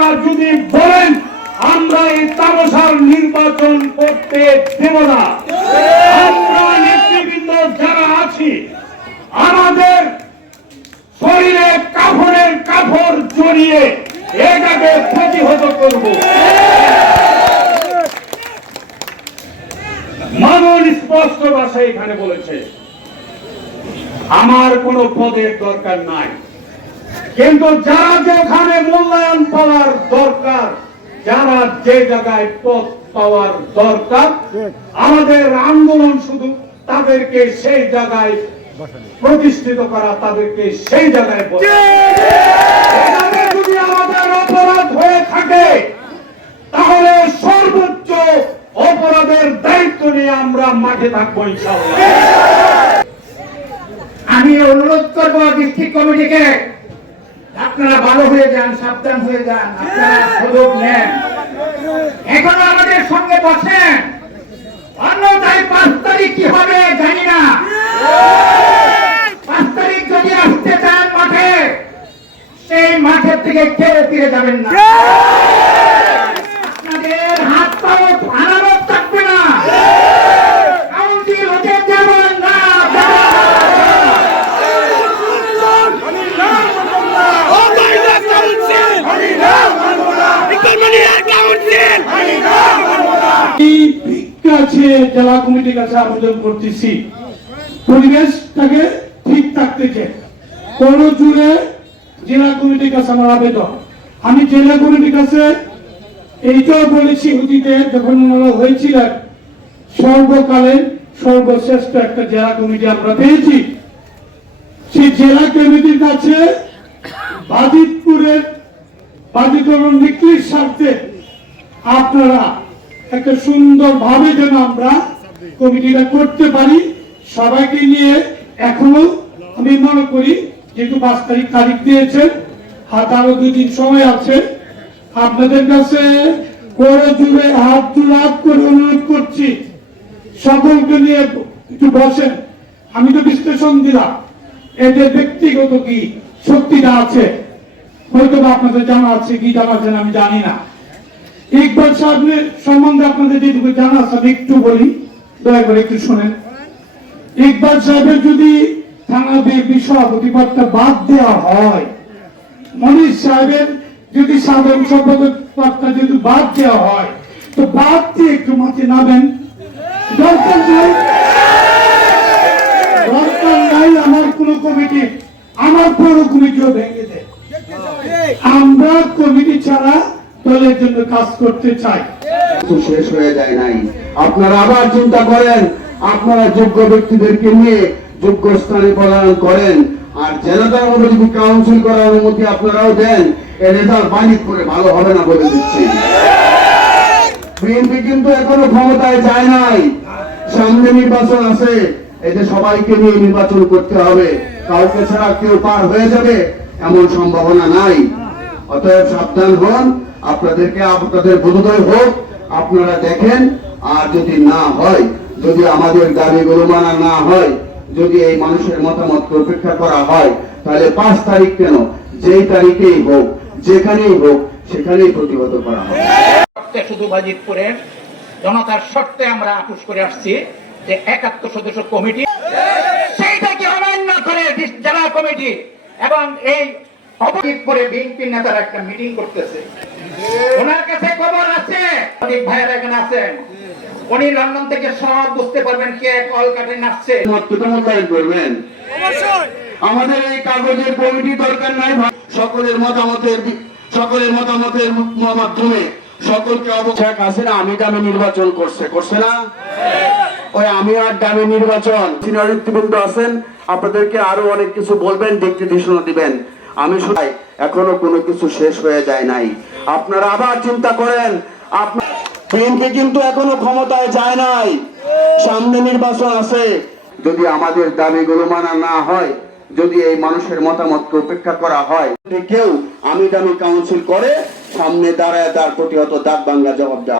আপনারা যদি বলেন, আমরা এই তামসার নির্বাচন করতে দেব না। আমরা নেতৃবৃন্দ যারা আছি, আমাদের শরীরে কাফনের কাপড় জড়িয়ে এটাকে প্রতিহত করব। মানুষ স্পষ্ট ভাষায় এখানে বলেছে, আমার কোনো পদের দরকার নাই। কিন্তু যারা যেখানে মূল্যায়ন পাওয়ার দরকার যারা যে জায়গায় পদ পাওয়ার দরকার আমাদের আন্দোলন শুধু তাদেরকে সেই জায়গায় প্রতিষ্ঠিত করা তাদেরকে সেই জায়গায় যদি আমাদের অপরাধ হয়ে থাকে তাহলে সর্বোচ্চ অপরাধের দায়িত্ব নিয়ে আমরা মাঠে থাকব ইনশাল্লাহ আমি অনুরোধ করব ডিস্ট্রিক্ট কমিটিকে আপনারা ভালো হয়ে যান, সাবধান হয়ে যান, আপনারা সুযোগ নেন। এখনও আমাদের সঙ্গে বসেন। অন্যথায় পাঁচ তারিখ কি হবে জানি না। পাঁচ তারিখ যদি আসতে চান মাঠে, সেই মাঠের থেকে কেউ ফিরে যাবেন না আপনাদের হাত পাও আনারও থাকবে না কাউন্সিল হতে যাবেন না এই কাছে, জেলা কমিটির কাছে আবেদন করতেছি। পরিবেশটাকে ঠিক জুড়ে জেলা কমিটির কাছে আমার আবেদন। আমি জেলা কমিটির কাছে এইটাও বলেছি, অতীতে যখন সর্বকালের সর্বশ্রেষ্ঠ একটা জেলা কমিটি আমরা পেয়েছি। সেই জেলা কমিটির কাছে বাজিতপুরের বাজিতপুর নিকলির স্বার্থে আপনারা একটা সুন্দর ভাবে যেন আমরা কমিটিটা করতে পারি। সবাইকে নিয়ে এখনও আমি মনে করি যেহেতু পাঁচ তারিখ তারিখ দিয়েছেন, হাত আরও দুই দিন সময় আছে। আপনাদের কাছে করে জুড়ে হাত জুড়াত করে অনুরোধ করছি, সকলকে নিয়ে একটু বসেন। আমি তো বিশ্লেষণ দিলাম, এদের ব্যক্তিগত কি শক্তিটা আছে? হয়তো আপনাদের জানা আছে, কি জানা আছে আমি জানি না। ইকবাল সাহেবের সম্বন্ধে আপনাদের যেটুকু জানা আছে একটু বলি, দয়া করে একটু শুনেন। ইকবাল সাহেবের যদি থানা বিএনপি সভাপতি পদটা বাদ দেওয়া হয়, মনির সাহেবের যদি সাধারণ সম্পাদক পদটা যদি বাদ দেওয়া হয়, তো বাদ দিয়ে একটু মাঠে নামেন। দরকার নাই। দরকার নাই আমার কোন কমিটি, আমার পৌর কমিটিও ভেঙে দেয়। আমরা কমিটি ছাড়া দলের জন্য কাজ করতে চাই। শেষ হয়ে যায় নাই। আপনারা আবার চিন্তা করেন, আপনারা যোগ্য ব্যক্তিদেরকে নিয়ে যোগ্য স্থানে প্রদান করেন, আর জেলাদার মতো যদি কাউন্সিল করার অনুমতি আপনারাও দেন, এ রেজাল্ট বাণিজ্য করে ভালো হবে না বলে দিচ্ছি। বিএনপি কিন্তু এখনও ক্ষমতায় যায় নাই। সামনে নির্বাচন আছে এতে সবাইকে নিয়ে নির্বাচন করতে হবে। কাউকে ছাড়া কেউ পার হয়ে যাবে, এমন সম্ভাবনা নাই। অতএব সাবধান হন আপনাদেরকে আপনাদের বোধোদয় হোক আপনারা দেখেন আর যদি না হয় যদি আমাদের দাবিগুলো মানা না হয় যদি এই মানুষের মতামতকে উপেক্ষা করা হয় তাহলে পাঁচ তারিখ কেন? যেই তারিখেই হোক যেখানেই হোক সেখানেই প্রতিহত করা হবে। শর্তে শুধু বাজিতপুরের জনতার শর্তে আমরা আপুস করে আসছি যে একাত্তর সদস্য কমিটি সেইটাকে অমান্য করে জেলা কমিটি এবং এই অবহিত করে বিএনপি নেতারা একটা মিটিং করতেছে। ওনার কাছে খবর আছে। অনেক ভাইয়েরা এখানে আছেন। উনি লন্ডন থেকে সব বুঝতে পারবেন কে কল কাটে নাচছে। মূল্যায়ন করবেন আমাদের এই কাগজের কমিটি দরকার নাই সকলের মতামতের সকলের মতামতের মাধ্যমে সকলকে অবশেষ আছে না আমি দামে নির্বাচন করছে। করছে না? ওই আমি আর দামে নির্বাচন। সিনিয়র নেতৃবৃন্দ আছেন আপনাদেরকে আরও অনেক কিছু বলবেন দিক নির্দেশনা দিবেন। আমি শুধু এখনও কোনো কিছু শেষ হয়ে যায় নাই। আপনারা আবার চিন্তা করেন বিএনপি কিন্তু এখনও ক্ষমতায় যায় নাই। সামনে নির্বাচন আছে। যদি আমাদের দাবিগুলো মানা না হয়, যদি এই মানুষের মতামতকে উপেক্ষা করা হয় কেউ আমি দামি কাউন্সিল করে, সামনে দাঁড়ায় তার প্রতিহত দাঁত ভাঙ্গা জবাব দেওয়া